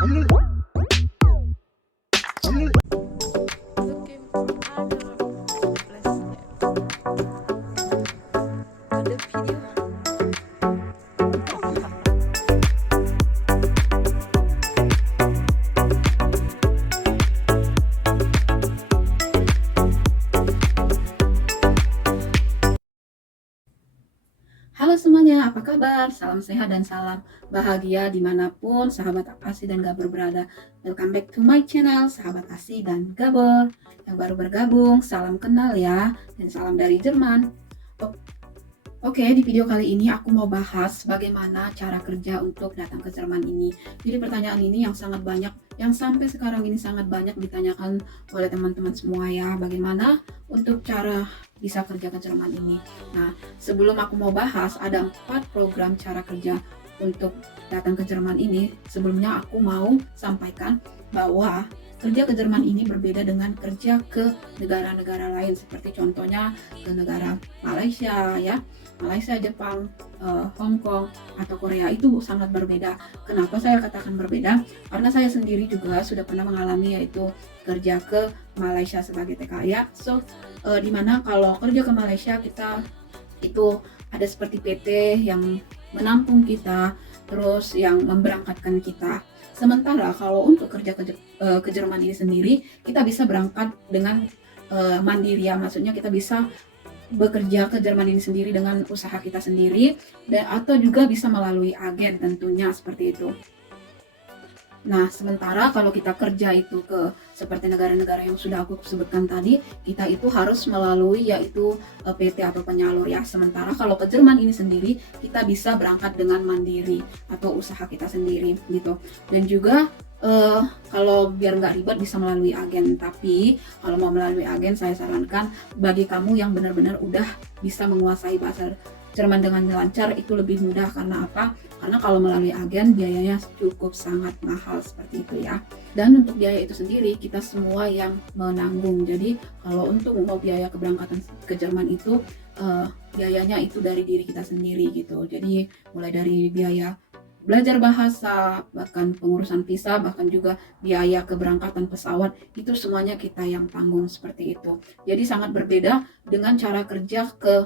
Looking for other places. Ada video. Halo semuanya, apa kabar? Salam sehat dan salam bahagia dimanapun sahabat Asih dan Gabor berada. Welcome back to my channel, sahabat Asih dan Gabor. Yang baru bergabung, salam kenal ya, dan salam dari Jerman. Oke, di video kali ini aku mau bahas bagaimana cara kerja untuk datang ke Jerman ini. Jadi pertanyaan ini yang sangat banyak, yang sampai sekarang ini sangat banyak ditanyakan oleh teman-teman semua ya. Bagaimana untuk cara bisa kerja ke Jerman ini. Nah, sebelum aku mau bahas, ada 4 program cara kerja untuk datang ke Jerman ini. Sebelumnya aku mau sampaikan bahwa kerja ke Jerman ini berbeda dengan kerja ke negara-negara lain, seperti contohnya ke negara Malaysia ya. Malaysia, Jepang, Hong Kong, atau Korea itu sangat berbeda. Kenapa saya katakan berbeda? Karena saya sendiri juga sudah pernah mengalami, yaitu kerja ke Malaysia sebagai TKI ya. So, dimana kalau kerja ke Malaysia kita itu ada seperti PT yang menampung kita, terus yang memberangkatkan kita. Sementara kalau untuk kerja ke Jerman ini sendiri, kita bisa berangkat dengan mandiri ya, maksudnya kita bisa bekerja ke Jerman ini sendiri dengan usaha kita sendiri, dan atau juga bisa melalui agen tentunya seperti itu. Nah, sementara kalau kita kerja itu ke seperti negara-negara yang sudah aku sebutkan tadi, kita itu harus melalui yaitu PT atau penyalur ya. Sementara kalau ke Jerman ini sendiri, kita bisa berangkat dengan mandiri atau usaha kita sendiri gitu. Dan juga kalau biar nggak ribet bisa melalui agen. Tapi kalau mau melalui agen, saya sarankan bagi kamu yang benar-benar udah bisa menguasai bahasa Jerman dengan lancar, itu lebih mudah. Karena apa? Karena kalau melalui agen biayanya cukup sangat mahal seperti itu ya. Dan untuk biaya itu sendiri kita semua yang menanggung. Jadi kalau untuk mau biaya keberangkatan ke Jerman itu biayanya itu dari diri kita sendiri gitu. Jadi mulai dari biaya belajar bahasa, bahkan pengurusan visa, bahkan juga biaya keberangkatan pesawat, itu semuanya kita yang tanggung seperti itu. Jadi sangat berbeda dengan cara kerja ke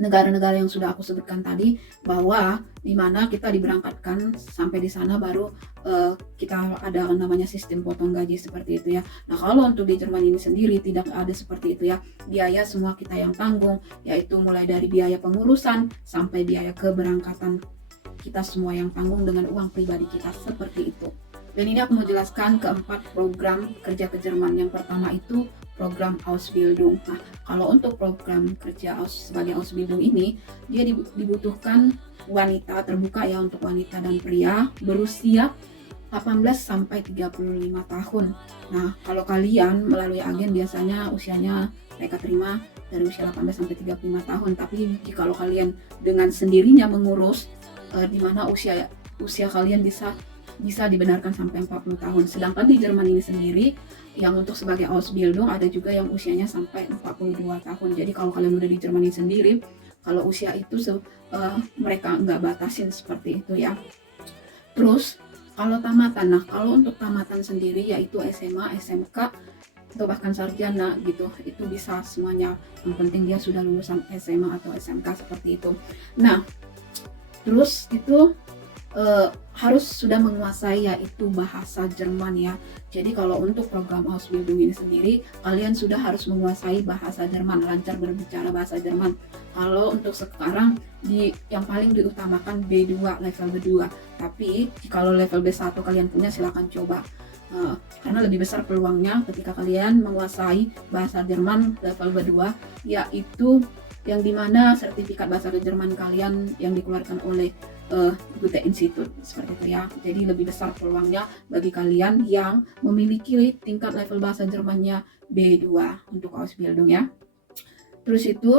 negara-negara yang sudah aku sebutkan tadi, bahwa dimana kita diberangkatkan sampai di sana baru kita ada namanya sistem potong gaji seperti itu ya. Nah, kalau untuk di Jerman ini sendiri tidak ada seperti itu ya. Biaya semua kita yang tanggung, yaitu mulai dari biaya pengurusan sampai biaya keberangkatan kita semua yang tanggung dengan uang pribadi kita seperti itu. Dan ini aku mau jelaskan keempat program kerja ke Jerman. Yang pertama itu program Ausbildung. Nah, kalau untuk program kerja sebagai Ausbildung ini, dia dibutuhkan wanita, terbuka ya untuk wanita dan pria berusia 18 sampai 35 tahun. Nah, kalau kalian melalui agen biasanya usianya mereka terima dari usia 18 sampai 35 tahun. Tapi jika kalian dengan sendirinya mengurus, di mana usia kalian bisa dibenarkan sampai 40 tahun. Sedangkan di Jerman ini sendiri, yang untuk sebagai Ausbildung ada juga yang usianya sampai 42 tahun. Jadi kalau kalian udah di Jerman ini sendiri, kalau usia itu mereka nggak batasin seperti itu ya. Terus kalau tamatan, nah kalau untuk tamatan sendiri yaitu SMA, SMK, atau bahkan sarjana gitu, itu bisa semuanya. Yang penting dia sudah lulusan SMA atau SMK seperti itu. Nah, terus itu harus sudah menguasai yaitu bahasa Jerman ya. Jadi kalau untuk program Ausbildung ini sendiri, kalian sudah harus menguasai bahasa Jerman, lancar berbicara bahasa Jerman. Kalau untuk sekarang yang paling diutamakan B2, level B2. Tapi kalau level B1 kalian punya, silahkan coba. Karena lebih besar peluangnya ketika kalian menguasai bahasa Jerman level B2, yaitu yang dimana sertifikat bahasa Jerman kalian yang dikeluarkan oleh Goethe Institut seperti itu ya. Jadi lebih besar peluangnya bagi kalian yang memiliki tingkat level bahasa Jermannya B2 untuk Ausbildung ya. Terus itu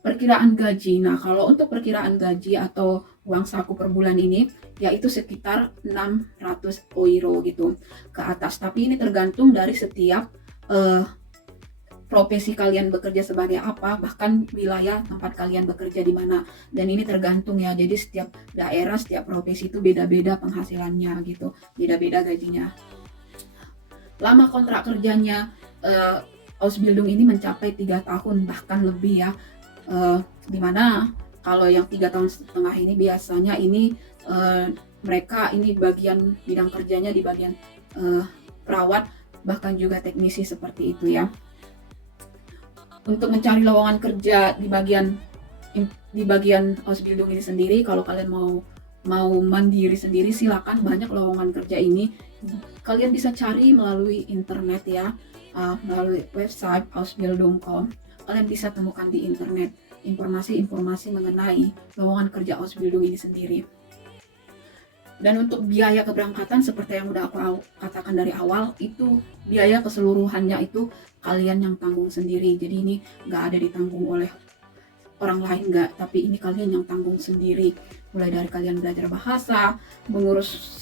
perkiraan gaji. Nah, kalau untuk perkiraan gaji atau uang saku per bulan ini, yaitu sekitar 600 euro gitu ke atas. Tapi ini tergantung dari setiap profesi kalian bekerja sebagai apa, bahkan wilayah tempat kalian bekerja di mana. Dan ini tergantung ya, jadi setiap daerah, setiap profesi itu beda-beda penghasilannya gitu, beda-beda gajinya. Lama kontrak kerjanya Ausbildung ini mencapai 3 tahun bahkan lebih ya, dimana kalau yang 3,5 tahun ini biasanya ini mereka ini bagian bidang kerjanya di bagian perawat, bahkan juga teknisi seperti itu ya. Untuk mencari lowongan kerja di bagian Ausbildung ini sendiri, kalau kalian mau mandiri sendiri, silakan, banyak lowongan kerja ini kalian bisa cari melalui internet ya, melalui website ausbildung.com. Kalian bisa temukan di internet informasi-informasi mengenai lowongan kerja Ausbildung ini sendiri. Dan untuk biaya keberangkatan seperti yang udah aku katakan dari awal, itu biaya keseluruhannya itu kalian yang tanggung sendiri. Jadi ini nggak ada ditanggung oleh orang lain, nggak, tapi ini kalian yang tanggung sendiri. Mulai dari kalian belajar bahasa, mengurus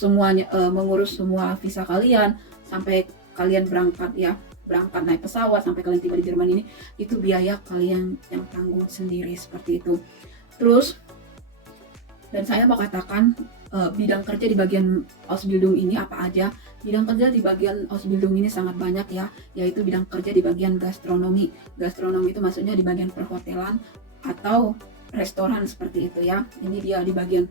semua visa kalian, sampai kalian berangkat naik pesawat sampai kalian tiba di Jerman ini, itu biaya kalian yang tanggung sendiri seperti itu. Terus, dan saya mau katakan bidang kerja di bagian Ausbildung ini apa aja. Bidang kerja di bagian Ausbildung ini sangat banyak ya, yaitu bidang kerja di bagian gastronomi. Gastronomi itu maksudnya di bagian perhotelan atau restoran seperti itu ya. Ini dia di bagian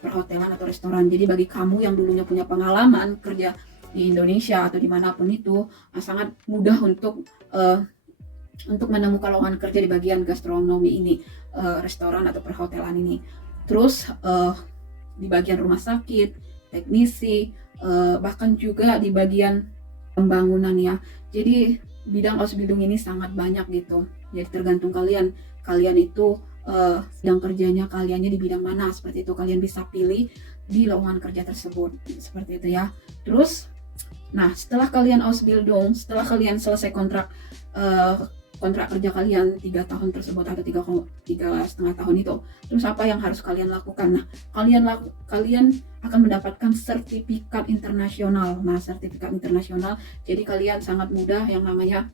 perhotelan atau restoran. Jadi bagi kamu yang dulunya punya pengalaman kerja di Indonesia atau dimanapun itu, sangat mudah untuk menemukan lowongan kerja di bagian gastronomi ini, restoran atau perhotelan ini. Terus di bagian rumah sakit, teknisi, bahkan juga di bagian pembangunan ya. Jadi bidang Ausbildung ini sangat banyak gitu. Jadi tergantung kalian itu bidang kerjanya kaliannya di bidang mana, seperti itu. Kalian bisa pilih di lowongan kerja tersebut seperti itu ya. Terus, nah setelah kalian Ausbildung, setelah kalian selesai kontrak kerja kalian 3 tahun tersebut atau 3,5 tahun itu, terus apa yang harus kalian lakukan? Nah, kalian akan mendapatkan sertifikat internasional. Nah, sertifikat internasional, jadi kalian sangat mudah, yang namanya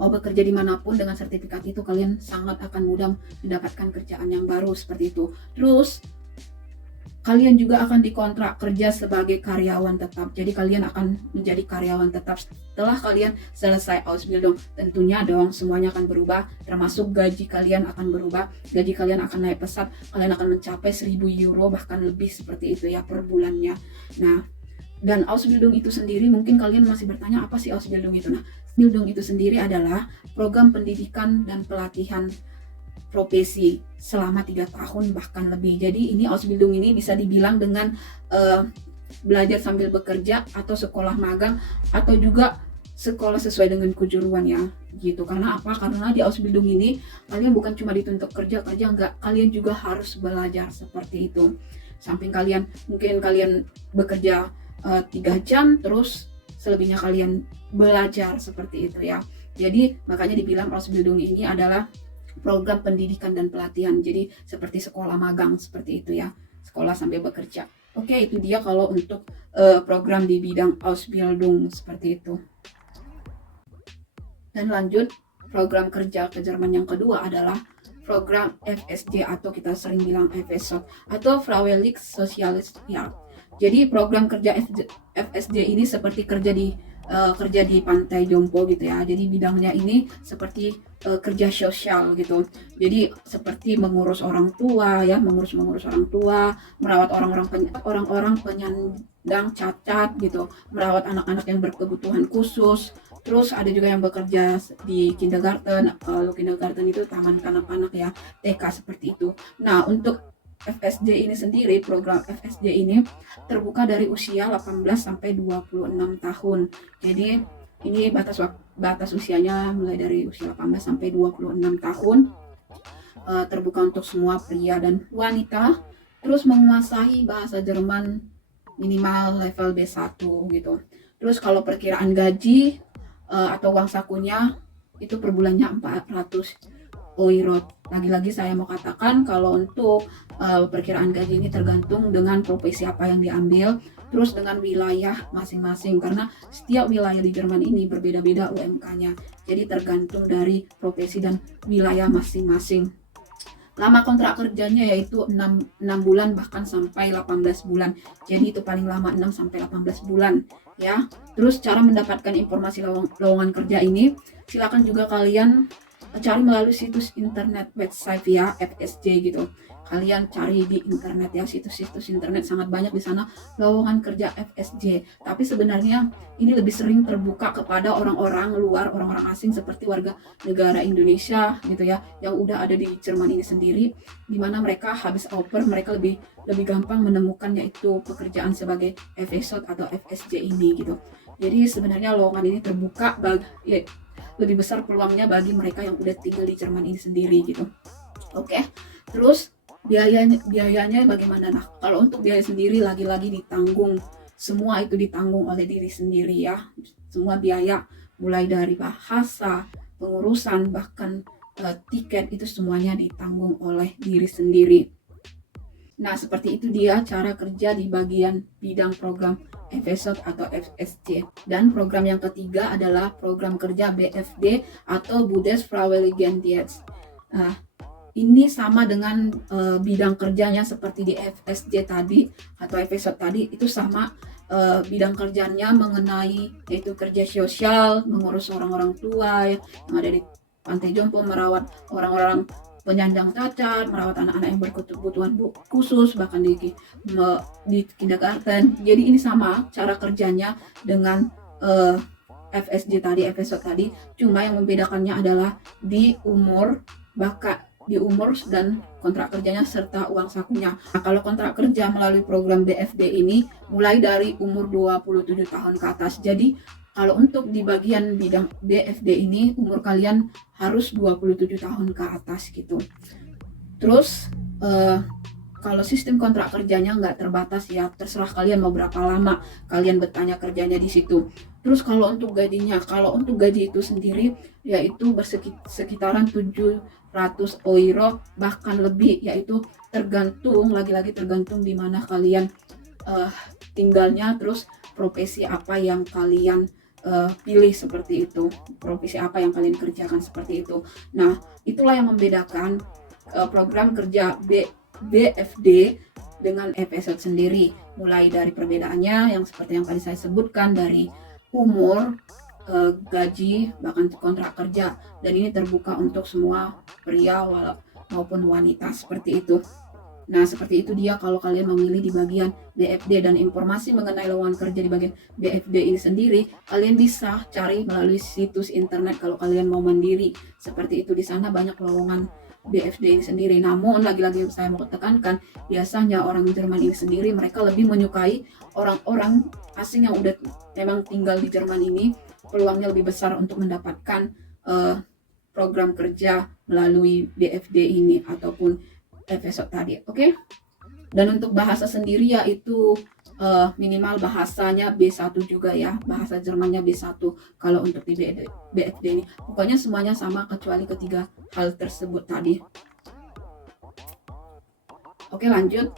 mau bekerja dimanapun dengan sertifikat itu, kalian sangat akan mudah mendapatkan kerjaan yang baru seperti itu. Terus kalian juga akan dikontrak kerja sebagai karyawan tetap. Jadi kalian akan menjadi karyawan tetap setelah kalian selesai Ausbildung. Tentunya dong semuanya akan berubah, termasuk gaji kalian akan berubah. Gaji kalian akan naik pesat, kalian akan mencapai 1.000 euro bahkan lebih seperti itu ya per bulannya. Nah, dan Ausbildung itu sendiri, mungkin kalian masih bertanya apa sih Ausbildung itu? Nah, Ausbildung itu sendiri adalah program pendidikan dan pelatihan profesi selama 3 tahun bahkan lebih. Jadi ini Ausbildung ini bisa dibilang dengan belajar sambil bekerja atau sekolah magang atau juga sekolah sesuai dengan kejuruan ya gitu. Karena apa? Karena di Ausbildung ini kalian bukan cuma dituntut kerja enggak, kalian juga harus belajar seperti itu. Samping mungkin kalian bekerja 3 jam, terus selebihnya kalian belajar seperti itu ya. Jadi makanya dibilang Ausbildung ini adalah program pendidikan dan pelatihan. Jadi seperti sekolah magang seperti itu ya, sekolah sambil bekerja. Oke, itu dia kalau untuk program di bidang Ausbildung seperti itu. Dan lanjut, program kerja ke Jerman yang kedua adalah program FSJ atau kita sering bilang FSJ atau Freiwillig Soziales Jahr. Jadi program kerja FSJ ini seperti kerja di Pantai Jompo gitu ya. Jadi bidangnya ini seperti kerja sosial gitu. Jadi seperti mengurus orang tua ya, mengurus orang tua, merawat orang-orang penyandang cacat gitu, merawat anak-anak yang berkebutuhan khusus. Terus ada juga yang bekerja di kindergarten. Kalau kindergarten itu taman kanak-kanak ya, TK seperti itu. Nah, untuk FSJ ini sendiri, program FSJ ini terbuka dari usia 18 sampai 26 tahun. Jadi ini batas usianya mulai dari usia 18 sampai 26 tahun. Terbuka untuk semua pria dan wanita. Terus menguasai bahasa Jerman minimal level B1 gitu. Terus kalau perkiraan gaji atau uang sakunya itu per bulannya 400 Euro. Lagi-lagi saya mau katakan kalau untuk perkiraan gaji ini tergantung dengan profesi apa yang diambil, terus dengan wilayah masing-masing, karena setiap wilayah di Jerman ini berbeda-beda UMK-nya. Jadi tergantung dari profesi dan wilayah masing-masing. Lama kontrak kerjanya yaitu 6 bulan bahkan sampai 18 bulan. Jadi itu paling lama 6 sampai 18 bulan ya. Terus cara mendapatkan informasi lowongan kerja ini, silakan juga kalian cari melalui situs internet website ya, FSJ gitu. Kalian cari di internet ya, situs-situs internet sangat banyak di sana lowongan kerja FSJ. Tapi sebenarnya ini lebih sering terbuka kepada orang-orang luar, orang-orang asing seperti warga negara Indonesia gitu ya, yang udah ada di Jerman ini sendiri, di mana mereka habis oper mereka lebih gampang menemukan yaitu pekerjaan sebagai FSJ atau FSJ ini gitu. Jadi sebenarnya lowongan ini terbuka lebih besar peluangnya bagi mereka yang udah tinggal di Jerman ini sendiri gitu. Oke. Terus biayanya bagaimana? Nah, kalau untuk biaya sendiri lagi-lagi ditanggung. Semua itu ditanggung oleh diri sendiri ya. Semua biaya mulai dari bahasa, pengurusan, bahkan tiket itu semuanya ditanggung oleh diri sendiri. Nah, seperti itu dia cara kerja di bagian bidang program FSJ atau FSJ. Dan program yang ketiga adalah program kerja BFD atau Bundesfreiwilligendienst. Nah, ini sama dengan bidang kerjanya seperti di FSJ tadi atau FSJ tadi, itu sama bidang kerjanya mengenai yaitu kerja sosial, mengurus orang-orang tua yang ada di pantai jompo, merawat orang-orang penyandang cacat, merawat anak-anak yang berkebutuhan khusus, bahkan di kindergarten. Jadi ini sama cara kerjanya dengan FSJ tadi, FSJ tadi, cuma yang membedakannya adalah di umur, dan kontrak kerjanya serta uang sakunya. Nah, kalau kontrak kerja melalui program BFD ini mulai dari umur 27 tahun ke atas. Jadi kalau untuk di bagian bidang BFD ini umur kalian harus 27 tahun ke atas gitu. Terus kalau sistem kontrak kerjanya nggak terbatas ya, terserah kalian mau berapa lama kalian bertanya kerjanya di situ. Terus kalau untuk gaji itu sendiri yaitu sekitaran 700 euro bahkan lebih, yaitu tergantung di mana kalian tinggalnya, terus profesi apa yang kalian pilih seperti itu, profesi apa yang kalian kerjakan seperti itu. Nah, itulah yang membedakan program kerja BFD dengan FSJ sendiri, mulai dari perbedaannya yang seperti yang tadi saya sebutkan, dari umur, gaji, bahkan kontrak kerja, dan ini terbuka untuk semua pria maupun wanita seperti itu. Nah, seperti itu dia kalau kalian memilih di bagian BFD, dan informasi mengenai lowongan kerja di bagian BFD ini sendiri kalian bisa cari melalui situs internet kalau kalian mau mandiri. Seperti itu, di sana banyak lowongan BFD ini sendiri. Namun lagi-lagi saya mau tekankan, biasanya orang Jerman ini sendiri mereka lebih menyukai orang-orang asing yang udah memang tinggal di Jerman ini, peluangnya lebih besar untuk mendapatkan program kerja melalui BFD ini ataupun FSJ tadi. Oke? Dan untuk bahasa sendiri yaitu minimal bahasanya B1 juga ya, bahasa Jermannya B1 kalau untuk di BFD ini. Pokoknya semuanya sama kecuali ketiga hal tersebut tadi. Oke, lanjut.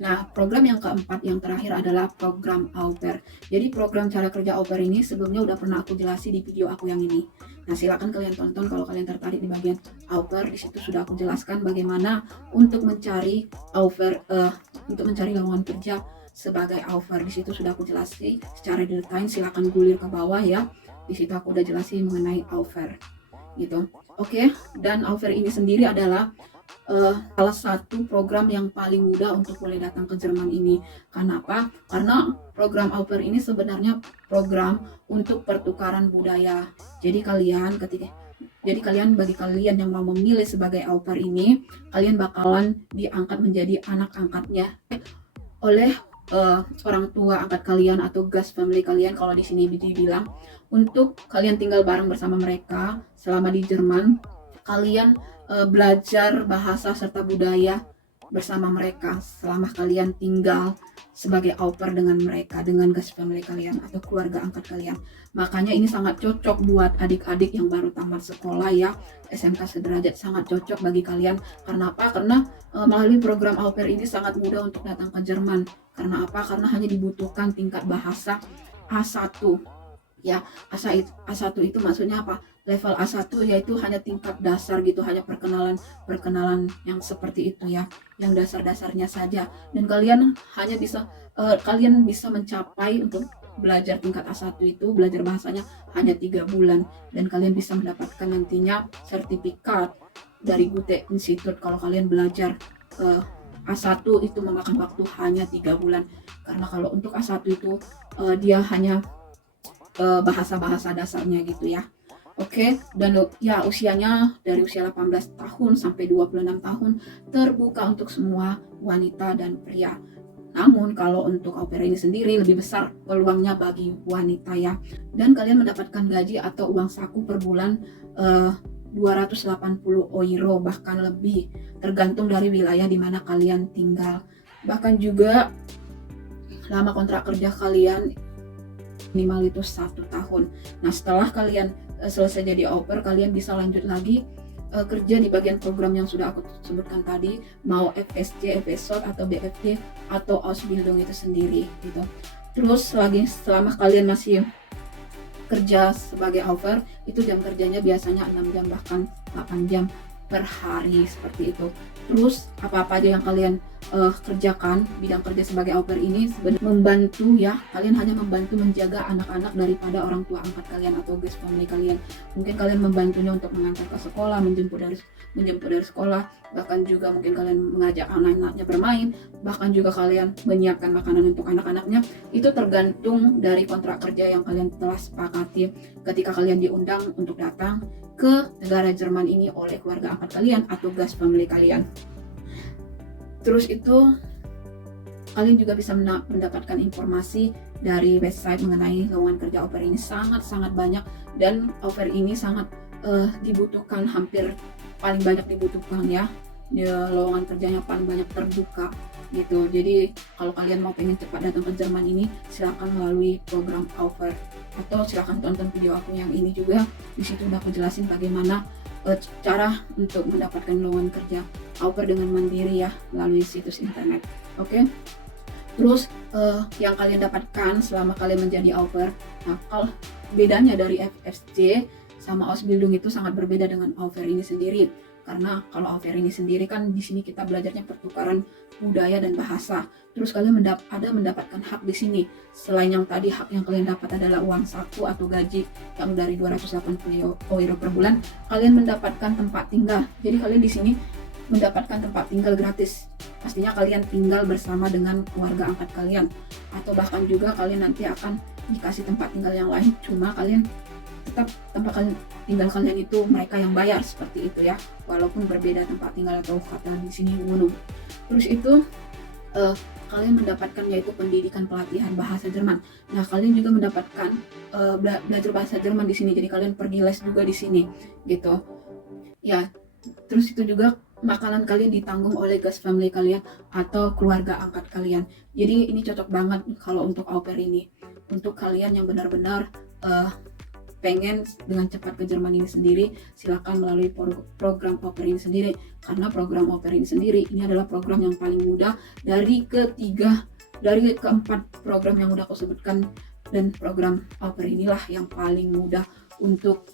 Nah, program yang keempat yang terakhir adalah program au pair. Jadi program cara kerja au pair ini sebelumnya udah pernah aku jelasin di video aku yang ini. Nah, silakan kalian tonton kalau kalian tertarik di bagian au pair. Di situ sudah aku jelaskan bagaimana untuk mencari au pair, untuk mencari lowongan kerja sebagai au pair. Di situ sudah aku jelasin secara detail. Silakan gulir ke bawah ya. Di situ aku udah jelasin mengenai au pair gitu. Oke, dan au pair ini sendiri adalah salah satu program yang paling mudah untuk boleh datang ke Jerman ini. Karena apa? Karena program au pair ini sebenarnya program untuk pertukaran budaya. Jadi bagi kalian yang mau memilih sebagai au pair ini, kalian bakalan diangkat menjadi anak angkatnya oleh orang tua angkat kalian atau guest family kalian kalau di sini dibilang, untuk kalian tinggal bareng bersama mereka selama di Jerman. Kalian belajar bahasa serta budaya bersama mereka selama kalian tinggal sebagai au pair dengan mereka, dengan guest family kalian atau keluarga angkat kalian. Makanya ini sangat cocok buat adik-adik yang baru tamat sekolah ya, SMK sederajat, sangat cocok bagi kalian. Karena apa? Karena melalui program au pair ini sangat mudah untuk datang ke Jerman. Karena apa? Karena hanya dibutuhkan tingkat bahasa A1 ya. A1 itu maksudnya apa? Level A1 yaitu hanya tingkat dasar gitu, hanya perkenalan yang seperti itu ya, yang dasar-dasarnya saja. Dan kalian hanya bisa kalian bisa mencapai untuk belajar tingkat A1 itu, belajar bahasanya hanya 3 bulan, dan kalian bisa mendapatkan nantinya sertifikat dari Goethe Institute kalau kalian belajar A1 itu memakan waktu hanya 3 bulan. Karena kalau untuk A1 itu dia hanya bahasa-bahasa dasarnya gitu ya. Oke, dan ya usianya dari usia 18 tahun sampai 26 tahun, terbuka untuk semua wanita dan pria. Namun kalau untuk au pair ini sendiri lebih besar peluangnya bagi wanita ya. Dan kalian mendapatkan gaji atau uang saku per bulan 280 euro bahkan lebih, tergantung dari wilayah di mana kalian tinggal. Bahkan juga lama kontrak kerja kalian minimal itu 1 tahun. Nah, setelah kalian selesai jadi au pair, kalian bisa lanjut lagi kerja di bagian program yang sudah aku sebutkan tadi, mau FSC, FSOT atau BFD atau Ausbildung itu sendiri gitu. Terus lagi selama kalian masih kerja sebagai au pair, itu jam kerjanya biasanya 6 jam bahkan 8 jam per hari seperti itu. Terus apa-apa aja yang kalian kerjakan, bidang kerja sebagai au pair ini sebenarnya membantu ya, kalian hanya membantu menjaga anak-anak daripada orang tua angkat kalian atau guest family kalian. Mungkin kalian membantunya untuk mengantar ke sekolah, menjemput dari sekolah, bahkan juga mungkin kalian mengajak anak-anaknya bermain, bahkan juga kalian menyiapkan makanan untuk anak-anaknya. Itu tergantung dari kontrak kerja yang kalian telah sepakati ketika kalian diundang untuk datang ke negara Jerman ini oleh keluarga angkat kalian atau guest family kalian. Terus itu kalian juga bisa mendapatkan informasi dari website mengenai lowongan kerja au pair ini sangat-sangat banyak, dan au pair ini sangat dibutuhkan, hampir paling banyak dibutuhkan ya. Lowongan kerjanya paling banyak terbuka gitu. Jadi kalau kalian mau pengen cepat datang ke Jerman ini, silakan melalui program au pair, atau silakan tonton video aku yang ini juga. Di situ udah aku jelasin bagaimana cara untuk mendapatkan lowongan kerja au pair dengan mandiri ya, melalui situs internet. Oke. Terus yang kalian dapatkan selama kalian menjadi au pair, nah kalau bedanya dari FSC sama Ausbildung itu sangat berbeda dengan au pair ini sendiri. Karena kalau au pair ini sendiri kan di sini kita belajarnya pertukaran budaya dan bahasa. Terus kalian mendapatkan hak di sini. Selain yang tadi, hak yang kalian dapat adalah uang saku atau gaji yang dari 280 euro per bulan, kalian mendapatkan tempat tinggal. Jadi kalian di sini mendapatkan tempat tinggal gratis. Pastinya kalian tinggal bersama dengan keluarga angkat kalian, atau bahkan juga kalian nanti akan dikasih tempat tinggal yang lain, cuma kalian tetap tempat tinggal kalian itu mereka yang bayar, seperti itu ya, walaupun berbeda tempat tinggal atau kata di sini gunung. Terus itu kalian mendapatkan yaitu pendidikan pelatihan bahasa Jerman. Nah, kalian juga mendapatkan belajar bahasa Jerman di sini, jadi kalian pergi les juga di sini gitu ya. Terus itu juga makanan kalian ditanggung oleh guest family kalian atau keluarga angkat kalian. Jadi ini cocok banget kalau untuk au pair ini, untuk kalian yang benar-benar pengen dengan cepat ke Jerman ini sendiri, silakan melalui program au pair ini sendiri. Karena program au pair ini sendiri ini adalah program yang paling mudah dari keempat program yang udah aku sebutkan, dan program au pair inilah yang paling mudah untuk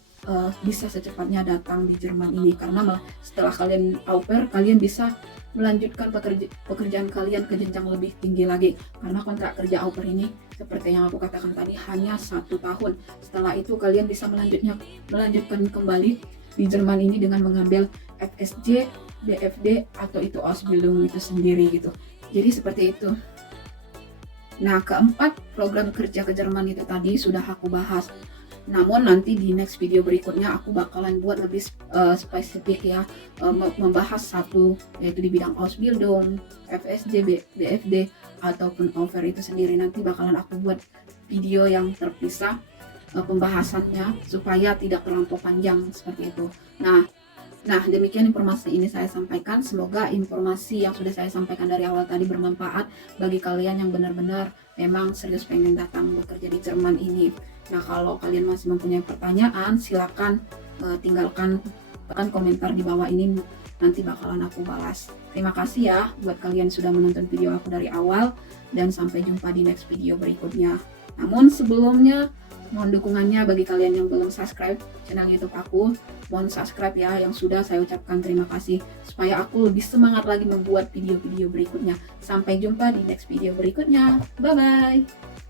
bisa secepatnya datang di Jerman ini. Karena setelah kalian au pair, kalian bisa melanjutkan pekerjaan kalian ke jenjang lebih tinggi lagi. Karena kontrak kerja au pair ini seperti yang aku katakan tadi hanya 1 tahun. Setelah itu kalian bisa melanjutkan kembali di Jerman ini dengan mengambil FSJ, BFD atau itu Ausbildung itu sendiri gitu. Jadi seperti itu. Nah, keempat program kerja ke Jerman itu tadi sudah aku bahas. Namun nanti di next video berikutnya aku bakalan buat lebih spesifik ya, membahas satu, yaitu di bidang Ausbildung, FSJ, BFD ataupun au pair itu sendiri. Nanti bakalan aku buat video yang terpisah pembahasannya supaya tidak terlampau panjang seperti itu. Nah, Nah, demikian informasi ini saya sampaikan. Semoga informasi yang sudah saya sampaikan dari awal tadi bermanfaat bagi kalian yang benar-benar memang serius pengen datang bekerja di Jerman ini. Nah, kalau kalian masih mempunyai pertanyaan, silakan tinggalkan komentar di bawah ini, nanti bakalan aku balas. Terima kasih ya buat kalian sudah menonton video aku dari awal, dan sampai jumpa di next video berikutnya. Namun sebelumnya, mohon dukungannya bagi kalian yang belum subscribe channel YouTube aku. Mohon subscribe ya, yang sudah saya ucapkan terima kasih, supaya aku lebih semangat lagi membuat video-video berikutnya. Sampai jumpa di next video berikutnya. Bye-bye.